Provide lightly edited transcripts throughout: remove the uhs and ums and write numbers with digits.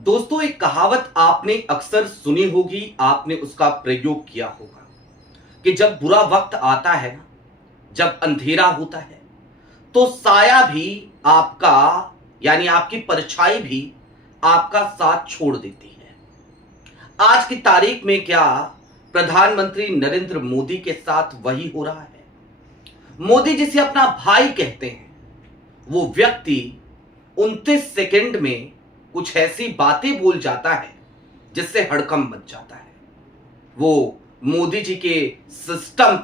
दोस्तों, एक कहावत आपने अक्सर सुनी होगी, आपने उसका प्रयोग किया होगा कि जब बुरा वक्त आता है ना, जब अंधेरा होता है, तो साया भी आपका यानी आपकी परछाई भी आपका साथ छोड़ देती है। आज की तारीख में क्या प्रधानमंत्री नरेंद्र मोदी के साथ वही हो रहा है? मोदी जिसे अपना भाई कहते हैं, वो व्यक्ति 29 सेकंड में कुछ ऐसी बातें बोल जाता है जिससे हड़कंप मच जाता है। वो मोदी जी के सिस्टम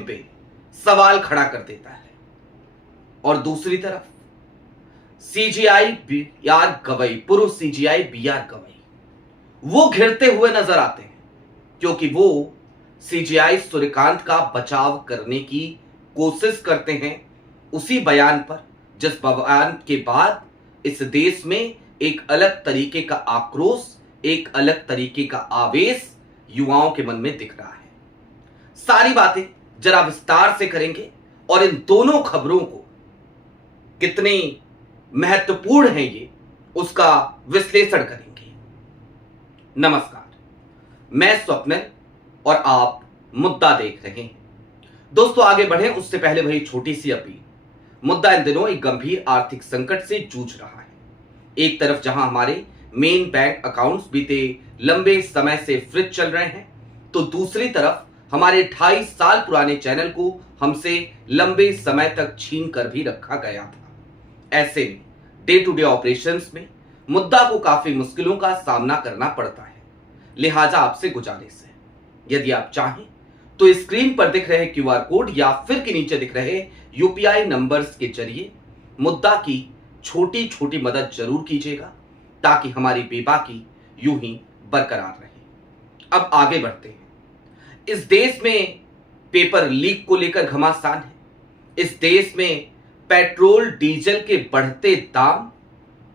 पे सवाल खड़ा कर देता है। और दूसरी तरफ सीजीआई बीआर गवई, पूर्व सीजीआई बीआर गवई, वो घिरते हुए नजर आते हैं क्योंकि वो सीजीआई सूर्यकांत का बचाव करने की कोशिश करते हैं उसी बयान पर जिस बयान के बाद इस देश में एक अलग तरीके का आक्रोश, एक अलग तरीके का आवेश युवाओं के मन में दिख रहा है। सारी बातें जरा विस्तार से करेंगे और इन दोनों खबरों को कितनी महत्वपूर्ण है ये उसका विश्लेषण करेंगे। नमस्कार, मैं स्वप्निल और आप मुद्दा देख रहे हैं। दोस्तों, आगे बढ़े उससे पहले वही छोटी सी अपील। मुद्दा इन दिनों एक गंभीर आर्थिक संकट से जूझ रहा है। एक तरफ जहां हमारे मेन बैंक अकाउंट्स बीते लंबे समय से फ्रीज चल रहे हैं, तो दूसरी तरफ हमारे 2.5 साल पुराने चैनल को हमसे लंबे समय तक छीन कर भी रखा गया था। ऐसे में डे टू डे ऑपरेशंस में मुद्दा को काफी मुश्किलों का सामना करना पड़ता है। लिहाजा आपसे गुजारिश है, यदि आप चाहें तो स्क्रीन पर दिख रहे क्यूआर कोड या फिर के नीचे दिख रहे यूपीआई नंबर्स के जरिए मुद्दा की छोटी छोटी मदद जरूर कीजिएगा ताकि हमारी बेबाकी यूं ही बरकरार रहे। अब आगे बढ़ते हैं। इस देश में पेपर लीक को लेकर घमासान है। इस देश में पेट्रोल डीजल के बढ़ते दाम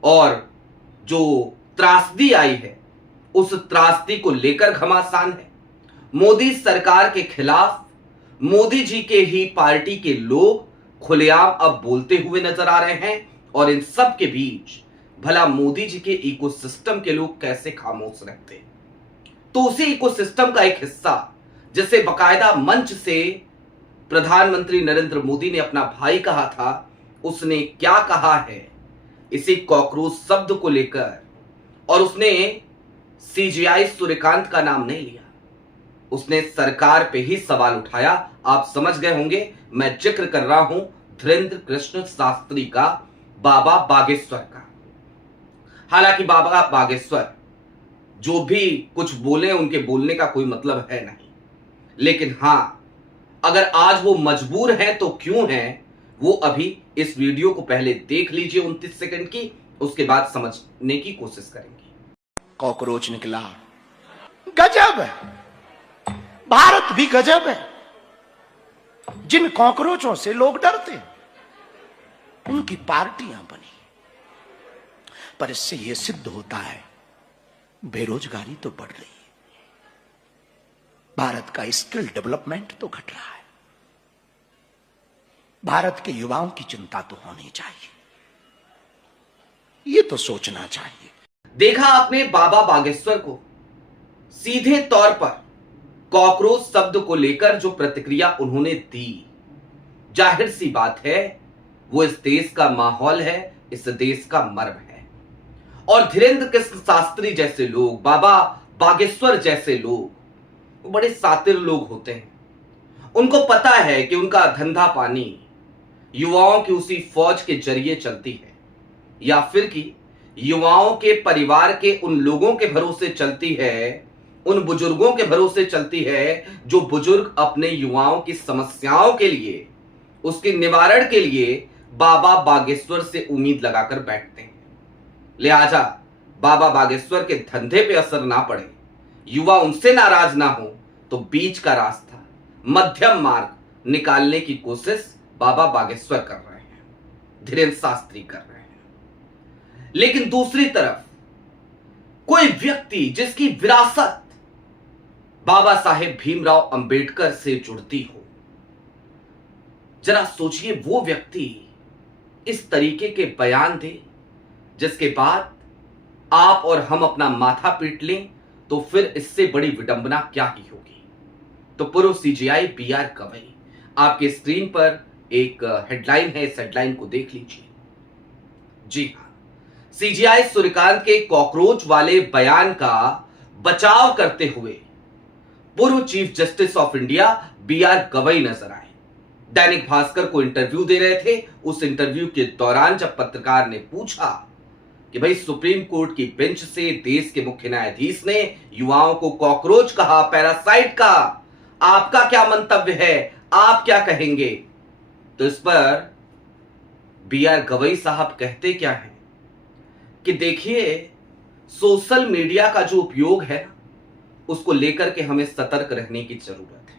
और जो त्रासदी आई है उस त्रासदी को लेकर घमासान है। मोदी सरकार के खिलाफ मोदी जी के ही पार्टी के लोग खुलेआम अब बोलते हुए नजर आ रहे हैं और इन सब के बीच भला मोदी जी के इकोसिस्टम के लोग कैसे खामोश रहते हैं? तो उसी इकोसिस्टम का एक हिस्सा जिसे बकायदा मंच से प्रधानमंत्री नरेंद्र मोदी ने अपना भाई कहा था, उसने क्या कहा है इसी कॉकरोच शब्द को लेकर, और उसने सीजीआई सूर्यकांत का नाम नहीं लिया, उसने सरकार पे ही सवाल उठाया। आप समझ गए होंगे मैं जिक्र कर रहा हूं धीरेंद्र कृष्ण शास्त्री का, बाबा बागेश्वर का। हालांकि बाबा बागेश्वर जो भी कुछ बोले उनके बोलने का कोई मतलब है नहीं, लेकिन हां, अगर आज वो मजबूर हैं तो क्यों हैं, वो अभी इस वीडियो को पहले देख लीजिए 29 सेकंड की, उसके बाद समझने की कोशिश करेंगे। कॉकरोच निकला। गजब है, भारत भी गजब है। जिन कॉकरोचों से लोग डरते उनकी पार्टियां बनी, पर इससे यह सिद्ध होता है बेरोजगारी तो बढ़ रही है, भारत का स्किल डेवलपमेंट तो घट रहा है। भारत के युवाओं की चिंता तो होनी चाहिए, यह तो सोचना चाहिए। देखा आपने बाबा बागेश्वर को सीधे तौर पर कॉकरोच शब्द को लेकर जो प्रतिक्रिया उन्होंने दी। जाहिर सी बात है वो इस देश का माहौल है, इस देश का मर्म है। और धीरेंद्र कृष्ण शास्त्री जैसे लोग, बाबा बागेश्वर जैसे लोग, वो बड़े सातिर लोग होते हैं। उनको पता है कि उनका धंधा पानी युवाओं की उसी फौज के जरिए चलती है, या फिर कि युवाओं के परिवार के उन लोगों के भरोसे चलती है, उन बुजुर्गों के भरोसे चलती है जो बुजुर्ग अपने युवाओं की समस्याओं के लिए, उसके निवारण के लिए बाबा बागेश्वर से उम्मीद लगाकर बैठते हैं। लिहाजा बाबा बागेश्वर के धंधे पे असर ना पड़े, युवा उनसे नाराज ना हो, तो बीच का रास्ता, मध्यम मार्ग निकालने की कोशिश बाबा बागेश्वर कर रहे हैं, धीरेंद्र शास्त्री कर रहे हैं। लेकिन दूसरी तरफ कोई व्यक्ति जिसकी विरासत बाबा साहेब भीमराव अंबेडकर से जुड़ती हो, जरा सोचिए वो व्यक्ति इस तरीके के बयान दे जिसके बाद आप और हम अपना माथा पीट लें तो फिर इससे बड़ी विडंबना क्या ही होगी। तो पूर्व सीजीआई बीआर गवई, आपके स्क्रीन पर एक हेडलाइन है, इस हेडलाइन को देख लीजिए। जी हां, सीजीआई सूर्यकांत के कॉकरोच वाले बयान का बचाव करते हुए पूर्व chief justice of India BR Gavai नजर आए। दैनिक भास्कर को इंटरव्यू दे रहे थे। उस इंटरव्यू के दौरान जब पत्रकार ने पूछा कि भाई सुप्रीम कोर्ट की बेंच से देश के मुख्य न्यायाधीश ने युवाओं को कॉकरोच कहा, पैरासाइट कहा, आपका क्या मंतव्य है, आप क्या कहेंगे? तो इस पर बीआर गवई साहब कहते क्या है कि देखिए, सोशल मीडिया का जो उपयोग है उसको लेकर के हमें सतर्क रहने की जरूरत है।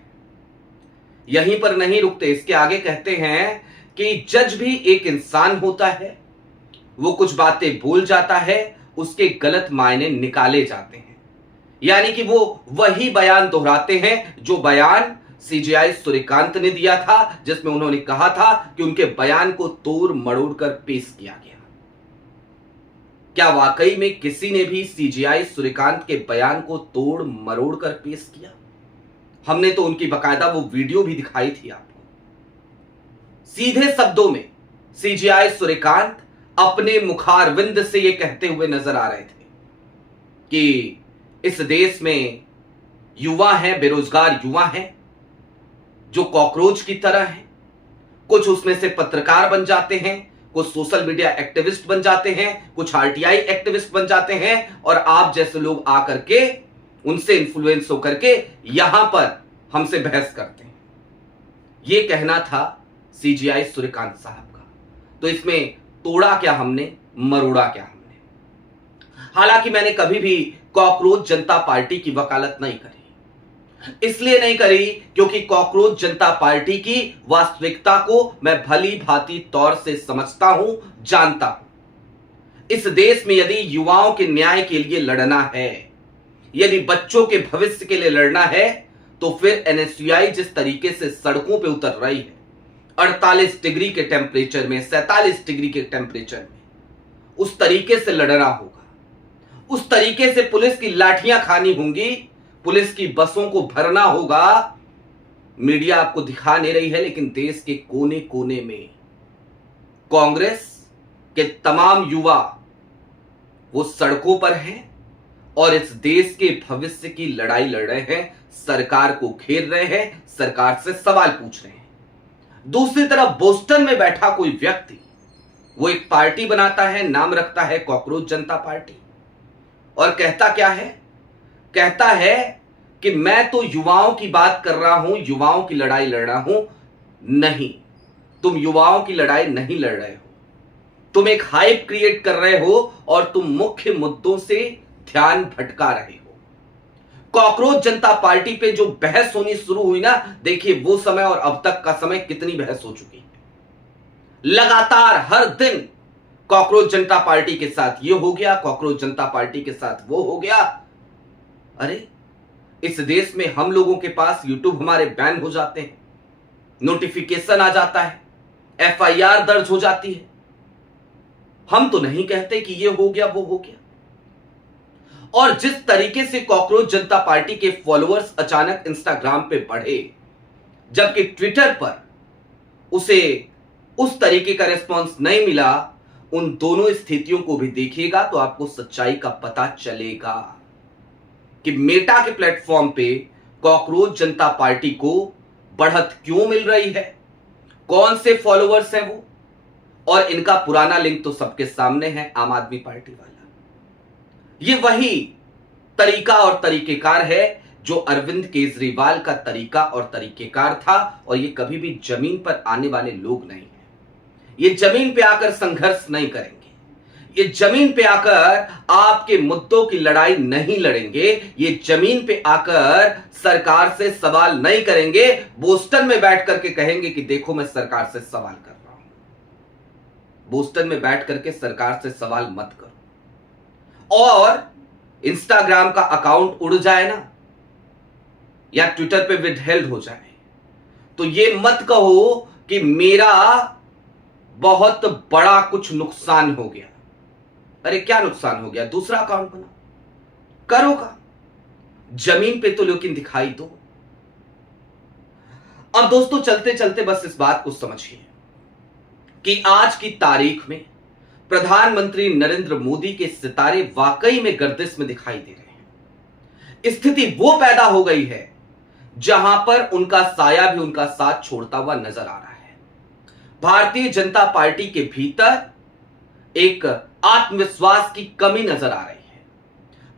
यहीं पर नहीं रुकते, इसके आगे कहते हैं कि जज भी एक इंसान होता है, वो कुछ बातें बोल जाता है, उसके गलत मायने निकाले जाते हैं। यानी कि वो वही बयान दोहराते हैं जो बयान सीजीआई सूर्यकांत ने दिया था, जिसमें उन्होंने कहा था कि उनके बयान को तोड़ मरोड़ कर पेश किया गया। क्या वाकई में किसी ने भी सीजीआई सूर्यकांत के बयान को तोड़ मरोड़ कर पेश किया? हमने तो उनकी बकायदा वो वीडियो भी दिखाई थी आपको। सीधे शब्दों में सीजीआई सूर्यकांत अपने मुखारविंद से ये कहते हुए नजर आ रहे थे कि इस देश में युवा हैं, बेरोजगार युवा हैं जो कॉकरोच की तरह हैं। कुछ उसमें से पत्रकार बन जाते हैं, कुछ सोशल मीडिया एक्टिविस्ट बन जाते हैं, कुछ आरटीआई एक्टिविस्ट बन जाते हैं, और आप जैसे लोग आकर के उनसे इन्फ्लुएंस होकर के यहां पर हमसे बहस करते हैं। यह कहना था सीजीआई सूर्यकांत साहब का। तो इसमें तोड़ा क्या हमने, मरोड़ा क्या हमने? हालांकि मैंने कभी भी कॉकरोच जनता पार्टी की वकालत नहीं करी। इसलिए नहीं करी क्योंकि कॉकरोच जनता पार्टी की वास्तविकता को मैं भली भांति तौर से समझता हूं, जानता हूं। इस देश में यदि युवाओं के न्याय के लिए लड़ना है, यदि बच्चों के भविष्य के लिए लड़ना है, तो फिर एनएसयूआई जिस तरीके से सड़कों पे उतर रही है, 48 डिग्री के टेम्परेचर में, 47 डिग्री के टेम्परेचर में, उस तरीके से लड़ना होगा। उस तरीके से पुलिस की लाठियां खानी होंगी, पुलिस की बसों को भरना होगा। मीडिया आपको दिखा नहीं रही है, लेकिन देश के कोने कोने में कांग्रेस के तमाम युवा वो सड़कों पर हैं और इस देश के भविष्य की लड़ाई लड़ रहे हैं, सरकार को घेर रहे हैं, सरकार से सवाल पूछ रहे हैं। दूसरी तरफ बोस्टन में बैठा कोई व्यक्ति, वो एक पार्टी बनाता है, नाम रखता है कॉकरोच जनता पार्टी, और कहता क्या है? कहता है कि मैं तो युवाओं की बात कर रहा हूं, युवाओं की लड़ाई लड़ रहा हूं। नहीं, तुम युवाओं की लड़ाई नहीं लड़ रहे हो, तुम एक हाइप क्रिएट कर रहे हो और तुम मुख्य मुद्दों से ध्यान भटका रहे हो। कॉकरोच जनता पार्टी पे जो बहस होनी शुरू हुई ना, देखिए वो समय और अब तक का समय कितनी बहस हो चुकी है। लगातार हर दिन कॉकरोच जनता पार्टी के साथ ये हो गया, कॉकरोच जनता पार्टी के साथ वो हो गया। अरे इस देश में हम लोगों के पास यूट्यूब हमारे बैन हो जाते हैं, नोटिफिकेशन आ जाता है, एफआईआर दर्ज हो जाती है। हम तो नहीं कहते कि ये हो गया वो हो गया। और जिस तरीके से कॉकरोच जनता पार्टी के फॉलोअर्स अचानक इंस्टाग्राम पे बढ़े, जबकि ट्विटर पर उसे उस तरीके का रिस्पॉन्स नहीं मिला, उन दोनों स्थितियों को भी देखिएगा तो आपको सच्चाई का पता चलेगा कि मेटा के प्लेटफॉर्म पे कॉकरोच जनता पार्टी को बढ़त क्यों मिल रही है, कौन से फॉलोअर्स हैं वो, और इनका पुराना लिंक तो सबके सामने है, आम आदमी पार्टी वाला। ये वही तरीका और तरीकेकार है जो अरविंद केजरीवाल का तरीका और तरीकेकार था, और ये कभी भी जमीन पर आने वाले लोग नहीं हैं। ये जमीन पे आकर संघर्ष नहीं करेंगे, ये जमीन पे आकर आपके मुद्दों की लड़ाई नहीं लड़ेंगे, ये जमीन पे आकर सरकार से सवाल नहीं करेंगे, बोस्टन में बैठ करके कहेंगे कि देखो मैं सरकार से सवाल कर रहा हूं। बोस्टन में बैठ करके सरकार से सवाल मत करो। और इंस्टाग्राम का अकाउंट उड़ जाए ना, या ट्विटर पे विदहेल्ड हो जाए, तो ये मत कहो कि मेरा बहुत बड़ा कुछ नुकसान हो गया। अरे क्या नुकसान हो गया, दूसरा अकाउंट बना, करो काम, जमीन पे तो लेकिन दिखाई दो। अब दोस्तों चलते चलते बस इस बात को समझिए कि आज की तारीख में प्रधानमंत्री नरेंद्र मोदी के सितारे वाकई में गर्दिश में दिखाई दे रहे हैं। स्थिति वो पैदा हो गई है जहां पर उनका साया भी उनका साथ छोड़ता हुआ नजर आ रहा है। भारतीय जनता पार्टी के भीतर एक आत्मविश्वास की कमी नजर आ रही है।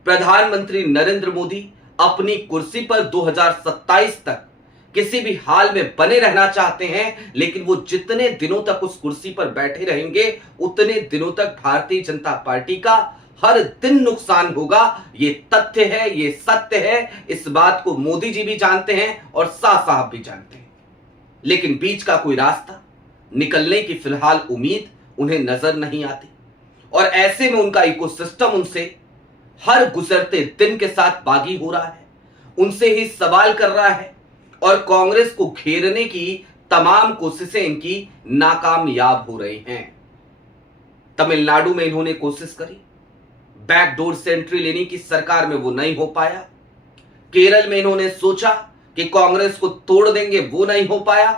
प्रधानमंत्री नरेंद्र मोदी अपनी कुर्सी पर 2027 तक किसी भी हाल में बने रहना चाहते हैं, लेकिन वो जितने दिनों तक उस कुर्सी पर बैठे रहेंगे उतने दिनों तक भारतीय जनता पार्टी का हर दिन नुकसान होगा। ये तथ्य है, ये सत्य है। इस बात को मोदी जी भी जानते हैं और शाह साहब भी जानते हैं, लेकिन बीच का कोई रास्ता निकलने की फिलहाल उम्मीद उन्हें नजर नहीं आती। और ऐसे में उनका इकोसिस्टम उनसे हर गुजरते दिन के साथ बागी हो रहा है, उनसे ही सवाल कर रहा है और कांग्रेस को घेरने की तमाम कोशिशें इनकी नाकामयाब हो रही हैं। तमिलनाडु में इन्होंने कोशिश करी, बैकडोर से एंट्री लेने की, सरकार में वो नहीं हो पाया। केरल में इन्होंने सोचा कि कांग्रेस को तोड़ देंगे, वो नहीं हो पाया।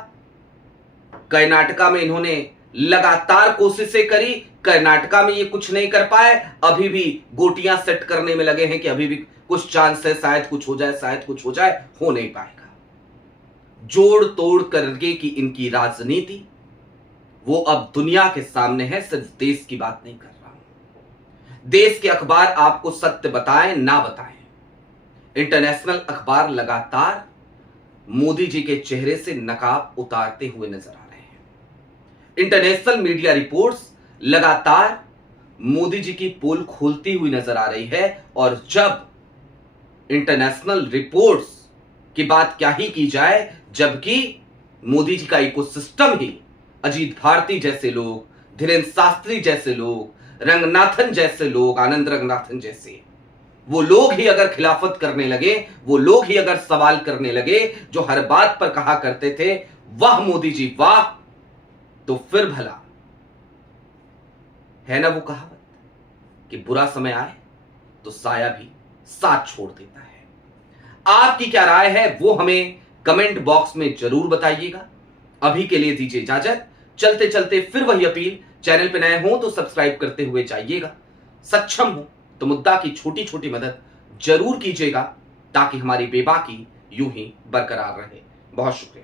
कर्नाटका में इन्होंने लगातार कोशिशें करी, कर्नाटका में ये कुछ नहीं कर पाए। अभी भी गोटियां सेट करने में लगे हैं कि अभी भी कुछ चांस है, शायद कुछ हो जाए, शायद कुछ हो जाए, हो नहीं पाएगा। जोड़ तोड़ करके की इनकी राजनीति वो अब दुनिया के सामने है। सिर्फ देश की बात नहीं कर रहा हूं, देश के अखबार आपको सत्य बताएं ना बताएं, इंटरनेशनल अखबार लगातार मोदी जी के चेहरे से नकाब उतारते हुए नजर आ रहे हैं। इंटरनेशनल मीडिया रिपोर्ट्स लगातार मोदी जी की पोल खोलती हुई नजर आ रही है। और जब इंटरनेशनल रिपोर्ट्स की बात क्या ही की जाए, जबकि मोदी जी का इकोसिस्टम ही अजीत भारती जैसे लोग, धीरेन्द्र शास्त्री जैसे लोग, रंगनाथन जैसे लोग, आनंद रंगनाथन जैसे वो लोग ही अगर खिलाफत करने लगे, वो लोग ही अगर सवाल करने लगे जो हर बात पर कहा करते थे वाह मोदी जी वाह, तो फिर भला है ना वो कहावत कि बुरा समय आए तो साया भी साथ छोड़ देता है। आपकी क्या राय है वो हमें कमेंट बॉक्स में जरूर बताइएगा। अभी के लिए दीजिए इजाजत। चलते चलते फिर वही अपील, चैनल पे नए हो तो सब्सक्राइब करते हुए जाइएगा, सक्षम हो तो मुद्दा की छोटी छोटी मदद जरूर कीजिएगा ताकि हमारी बेबाकी यूं ही बरकरार रहे। बहुत शुक्रिया।